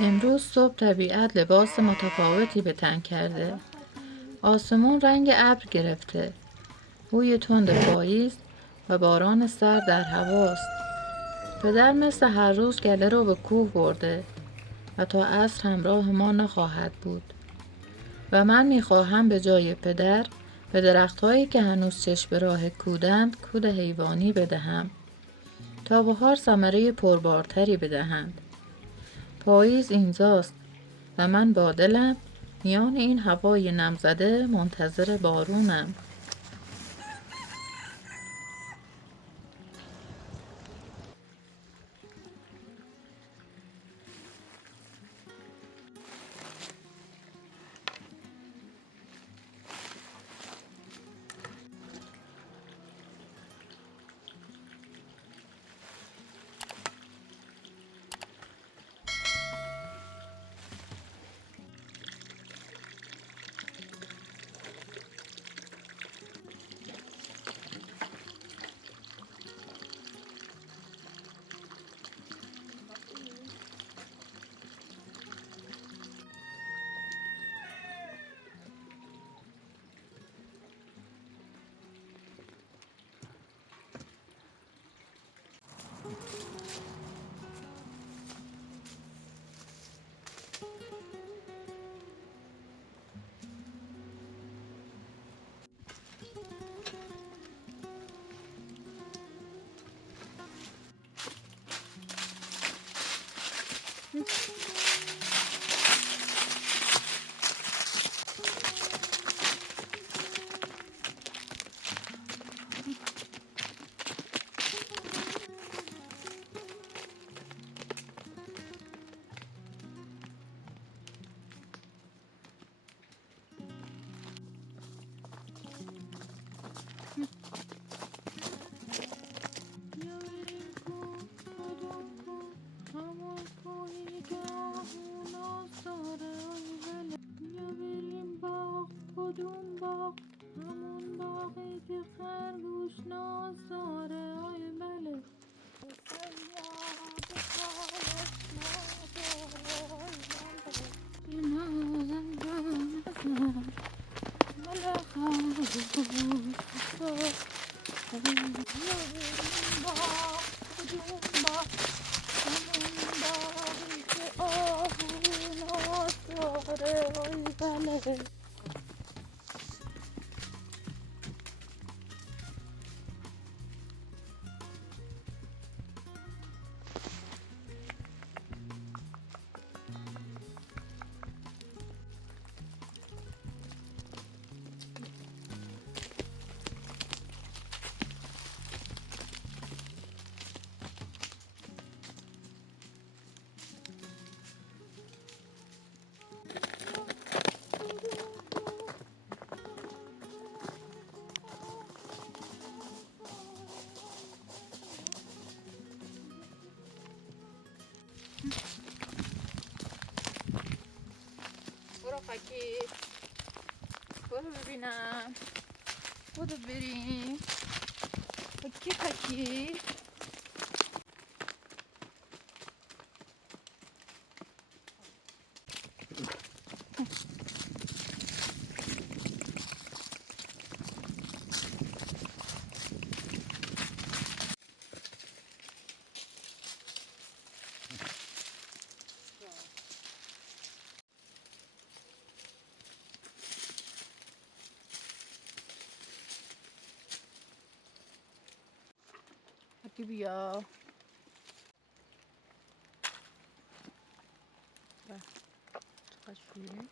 امروز صبح طبیعت لباس متفاوتی به تن کرده. آسمون رنگ ابر گرفته. بوی تند پاییز و باران سرد در هواست. پدر مثل هر روز گله رو به کوه برده و تا عصر همراه ما نخواهد بود. و من میخواهم به جای پدر به درختهایی که هنوز چشم به راه کودند کود حیوانی بدهم تا بهار ثمره پربارتری بدهند. پاییز اینجاست و من با دلم میان این هوای نمزده منتظر بارونم. برو خاکی، برو ببینم، برو بریم خاکی خاکی. خاکی بیا. چقدر شوری.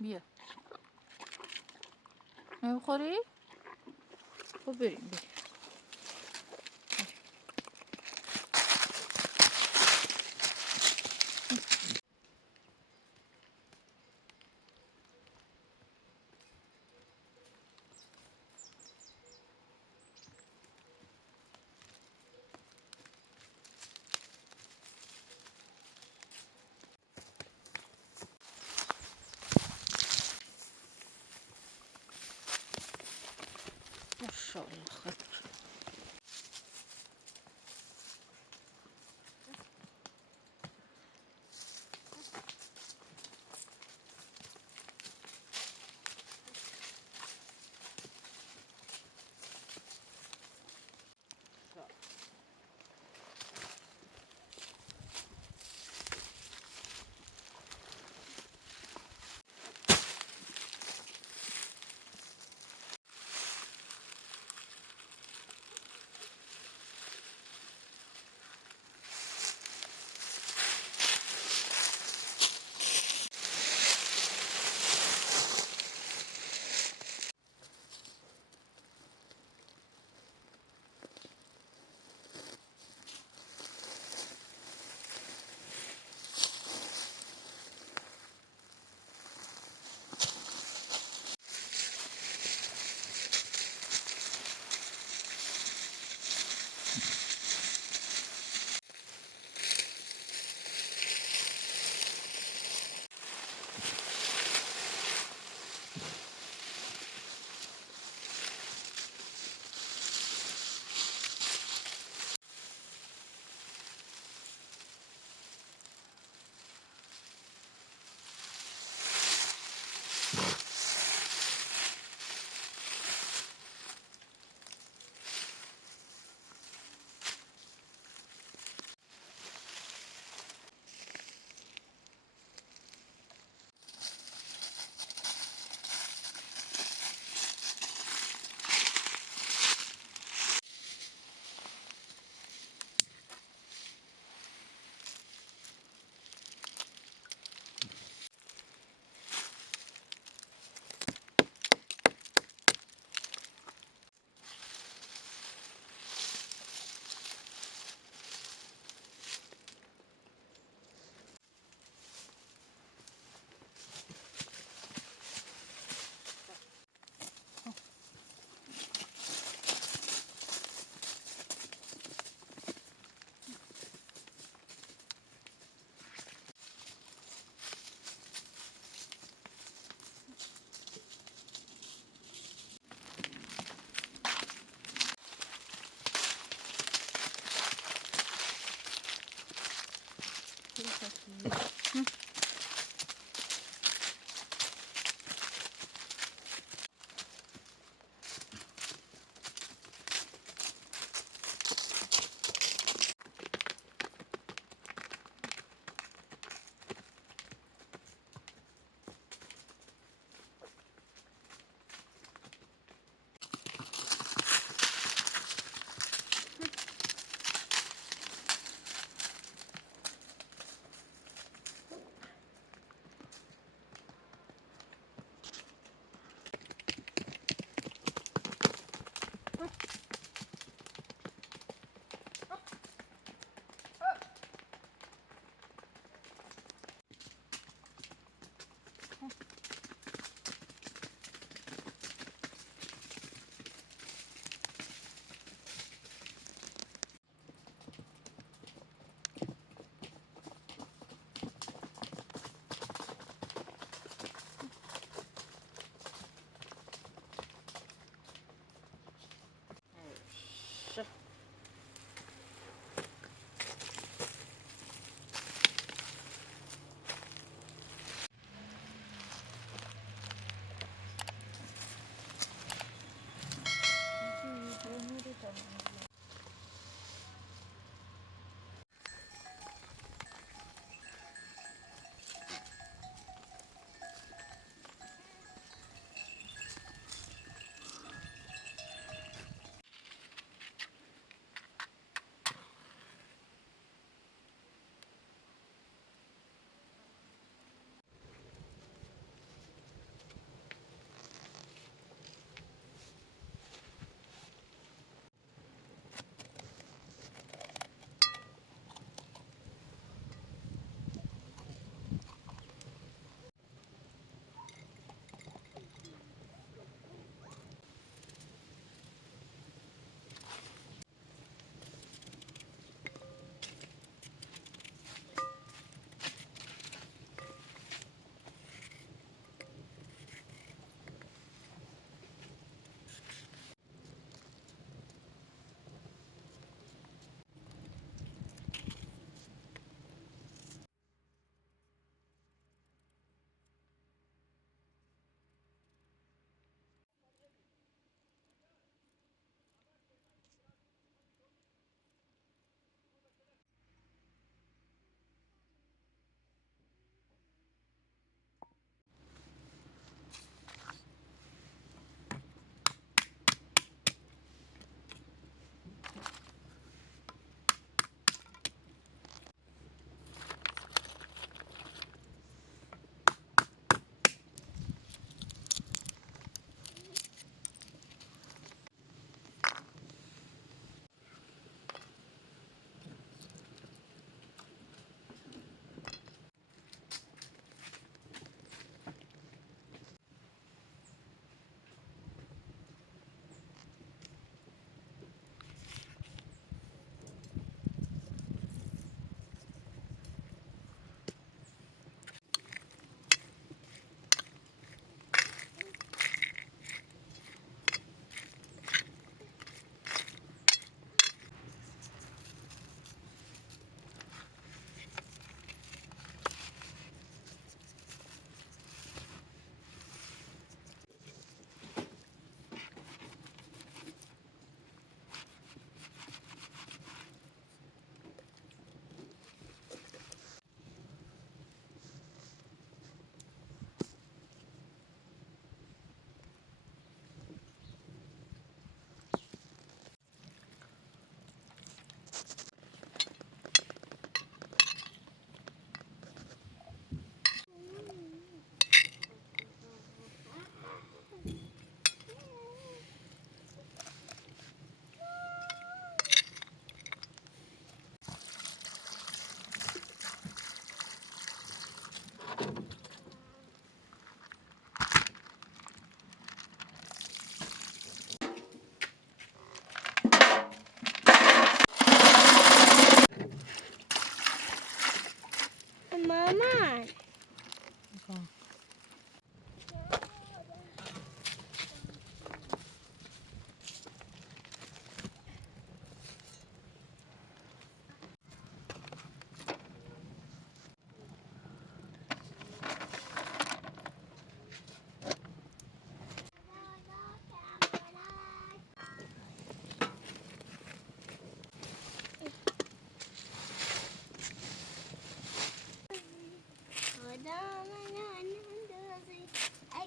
بیا نمیخوری؟ خب بریم. ماشاءالله خاکی.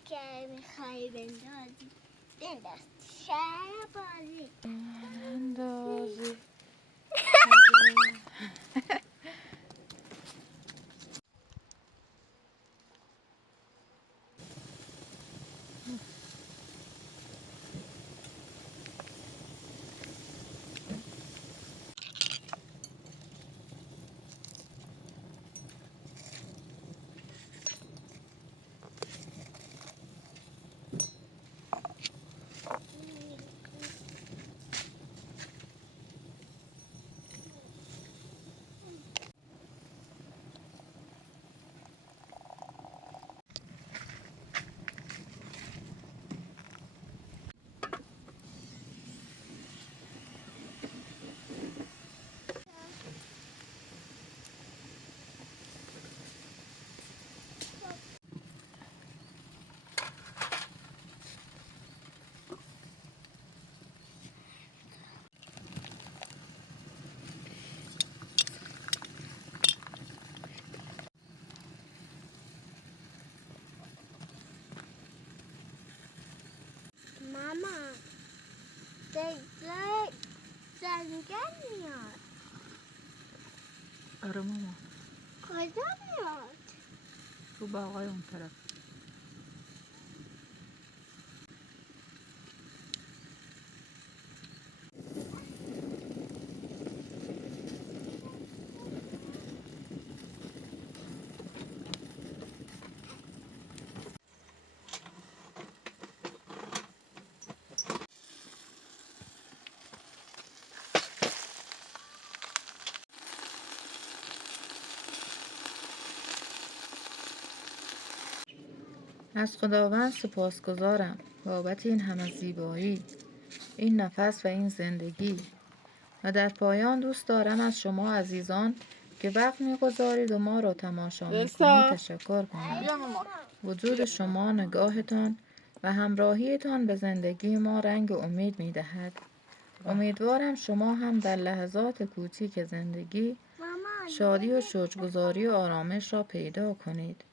اگر میخوای بندازی بنداز شهر بازی اندازی ماما زنگل میاد آره ماما کجا میاد رو باقای اون طرف. از خداوند سپاسگزارم بابت این همه زیبایی، این نفس و این زندگی. و در پایان دوست دارم از شما عزیزان که وقت می‌گذارید و ما را تماشا می‌کنید تشکر کنم. وجود شما، نگاهتان و همراهیتان به زندگی ما رنگ و امید می‌دهد. امیدوارم شما هم در لحظات کوچیک زندگی شادی و شکرگزاری و آرامش را پیدا کنید.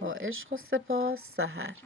با عشق و سپاس، سحر.